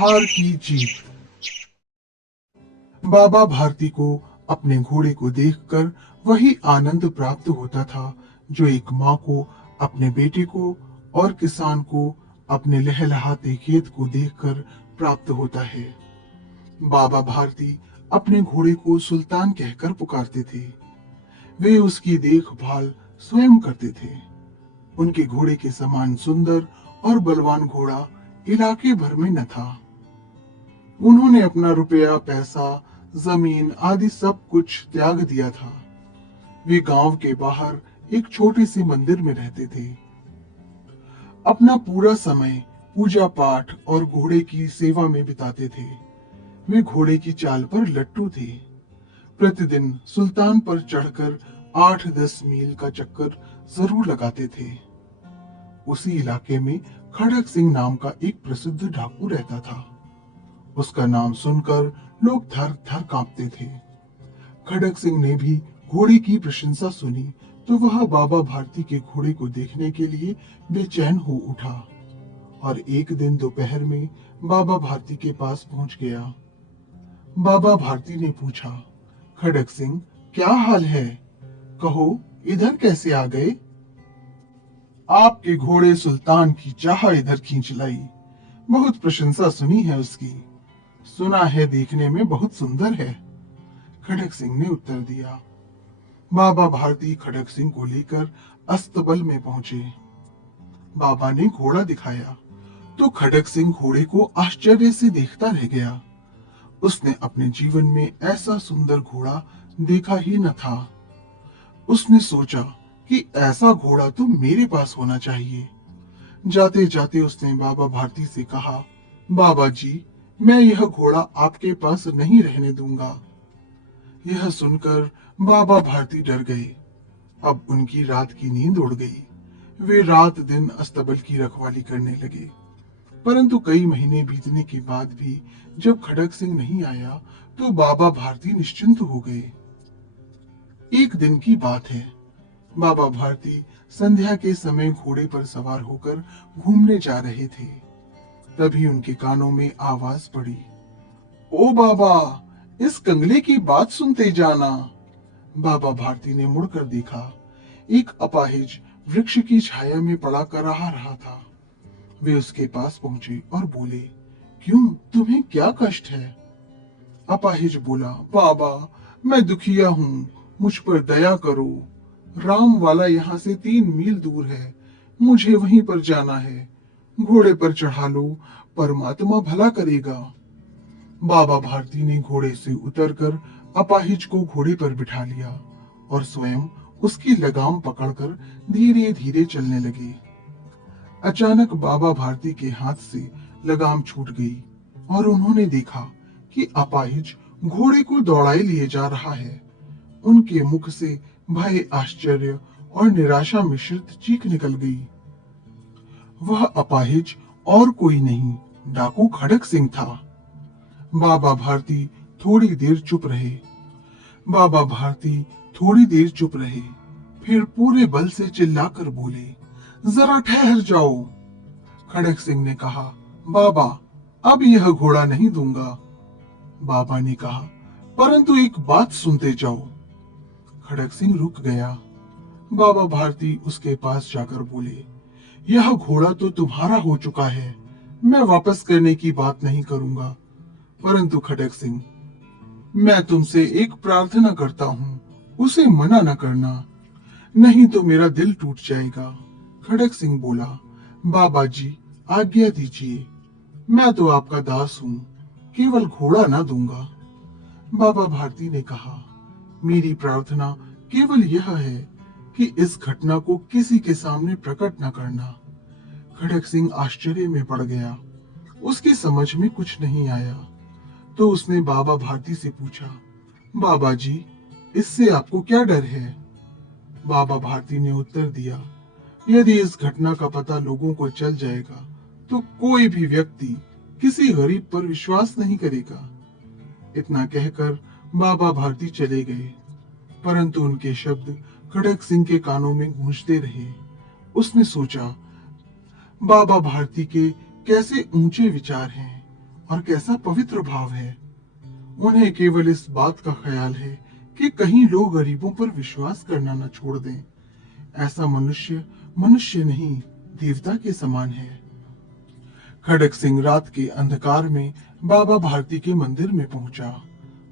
हार की जीत। बाबा भारती को अपने घोड़े को देखकर वही आनंद प्राप्त होता था जो एक माँ को अपने बेटे को और किसान को अपने लहलहाते खेत को देखकर प्राप्त होता है। बाबा भारती अपने घोड़े को सुल्तान कहकर पुकारते थे। वे उसकी देखभाल स्वयं करते थे। उनके घोड़े के समान सुंदर और बलवान घोड़ा इलाके भर में न था। उन्होंने अपना रुपया, पैसा, जमीन आदि सब कुछ त्याग दिया था। वे गांव के बाहर एक छोटे से मंदिर में रहते थे। अपना पूरा समय पूजा पाठ और घोड़े की सेवा में बिताते थे। वे घोड़े की चाल पर लट्टू थे। प्रतिदिन सुल्तान पर चढ़कर 8-10 मील का चक्कर जरूर लगाते थे। उसी इलाके में खड़क सिंह नाम का एक प्रसिद्ध डाकू रहता था। उसका नाम सुनकर लोग थर थर कांपते थे। खड़क सिंह ने भी घोड़े की प्रशंसा सुनी तो वह बाबा भारती के घोड़े को देखने के लिए बेचैन हो उठा और एक दिन दोपहर में बाबा भारती के पास पहुंच गया। बाबा भारती ने पूछा, खड़क सिंह, क्या हाल है? कहो, इधर कैसे आ गए? आपके घोड़े सुल्तान की चाह इधर खींच लाई। बहुत प्रशंसा सुनी है उसकी। सुना है देखने में बहुत सुंदर है। खड़क सिंह ने उत्तर दिया। बाबा भारती खड़क सिंह को लेकर अस्तबल में पहुंचे। बाबा ने घोड़ा दिखाया तो खड़क सिंह घोड़े को आश्चर्य से देखता रह गया। उसने अपने जीवन में ऐसा सुंदर घोड़ा देखा ही न था। उसने सोचा कि ऐसा घोड़ा तो मेरे पास होना चाहिए। जाते जाते उसने बाबा भारती से कहा, बाबा जी, मैं यह घोड़ा आपके पास नहीं रहने दूंगा। यह सुनकर बाबा भारती डर गए। अब उनकी रात की नींद उड़ गई। वे रात दिन अस्तबल की रखवाली करने लगे। परंतु कई महीने बीतने के बाद भी जब खड़क सिंह नहीं आया तो बाबा भारती निश्चिंत हो गए। एक दिन की बात है। बाबा भारती संध्या के समय घोड़े पर सवार होकर घूमने जा रहे थे। तभी उनके कानों में आवाज पड़ी, ओ बाबा, इस कंगले की बात सुनते जाना। बाबा भारती ने मुड़कर देखा। एक अपाहिज वृक्ष की छाया में पड़ा कराह रहा था। वे उसके पास पहुंचे और बोले, क्यों, तुम्हें क्या कष्ट है? अपाहिज बोला, बाबा, मैं दुखिया हूँ, मुझ पर दया करो। राम वाला यहाँ से 3 मील दूर है, मुझे वहीं पर जाना है। घोड़े पर चढ़ा लो, परमात्मा भला करेगा। बाबा भारती ने घोड़े से उतरकर अपाहिज को घोड़े पर बिठा लिया और स्वयं उसकी लगाम पकड़कर धीरे धीरे चलने लगे। अचानक बाबा भारती के हाथ से लगाम छूट गई और उन्होंने देखा कि अपाहिज घोड़े को दौड़ाए लिए जा रहा है। उनके मुख से भय, आश्चर्य और निराशा मिश्रित चीख निकल गई। वह अपाहिज और कोई नहीं, डाकू खड़क सिंह था। बाबा भारती थोड़ी देर चुप रहे। बाबा भारती थोड़ी देर चुप रहे, फिर पूरे बल से चिल्लाकर बोले, जरा ठहर जाओ। खड़क सिंह ने कहा, बाबा, अब यह घोड़ा नहीं दूंगा। बाबा ने कहा, परंतु एक बात सुनते जाओ। खड़क सिंह रुक गया। बाबा भारती उसके पास जाकर बोले, यह घोड़ा तो तुम्हारा हो चुका है, मैं वापस करने की बात नहीं करूंगा। परंतु खड़क सिंह, मैं तुमसे एक प्रार्थना करता हूँ, उसे मना न करना, नहीं तो मेरा दिल टूट जाएगा। खड़क सिंह बोला, बाबा जी, आज्ञा दीजिए, मैं तो आपका दास हूँ, केवल घोड़ा ना दूंगा। बाबा भारती ने कहा, मेरी प्रार्थना केवल यह है कि इस घटना को किसी के सामने प्रकट न करना। खड़क सिंह आश्चर्य में पड़ गया। उसकी समझ में कुछ नहीं आया। तो उसने बाबा भारती से पूछा, बाबा जी, इससे आपको क्या डर है? बाबा भारती ने उत्तर दिया, यदि इस घटना का पता लोगों को चल जाएगा तो कोई भी व्यक्ति किसी गरीब पर विश्वास नहीं करेगा। इतना कहकर बाबा भारती चले गए, परंतु उनके शब्द खड़क सिंह के कानों में गूंजते रहे। उसने सोचा, बाबा भारती के कैसे ऊंचे विचार हैं और कैसा पवित्र भाव है। उन्हें केवल इस बात का ख्याल है कि कहीं लोग गरीबों पर विश्वास करना न छोड़ दें। ऐसा मनुष्य मनुष्य नहीं, देवता के समान है। खड़क सिंह रात के अंधकार में बाबा भारती के मंदिर में पहुंचा।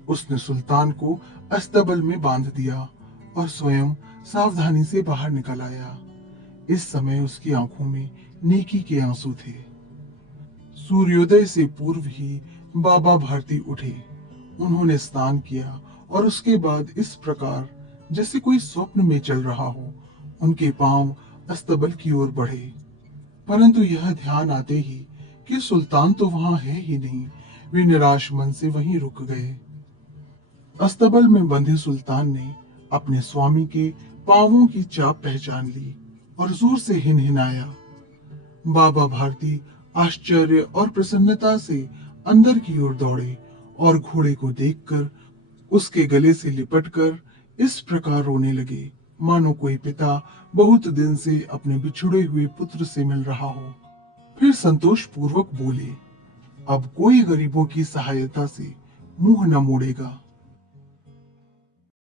उसने सुल्तान को अस्तबल में बांध दिया और स्वयं सावधानी से बाहर निकल आया। इस समय उसकी आंखों में नेकी के आंसू थे। सूर्योदय से पूर्व ही बाबा भारती उठे। उन्होंने स्नान किया और उसके बाद इस प्रकार जैसे कोई स्वप्न में चल रहा हो, उनके पांव अस्तबल की ओर बढ़े। परंतु यह ध्यान आते ही कि सुल्तान तो वहां है ही नहीं, वे निराश मन से वहीं रुक गए। अस्तबल में बंधे सुल्तान ने अपने स्वामी के पांवों की चाप पहचान ली और जोर से हिनहिनाया। बाबा भारती आश्चर्य और प्रसन्नता से अंदर की ओर दौड़े और घोड़े को देखकर उसके गले से लिपटकर इस प्रकार रोने लगे, मानो कोई पिता बहुत दिन से अपने बिछुड़े हुए पुत्र से मिल रहा हो। फिर संतोष पूर्वक बोले, अब कोई गरीबों की सहायता से मुंह न मोड़ेगा।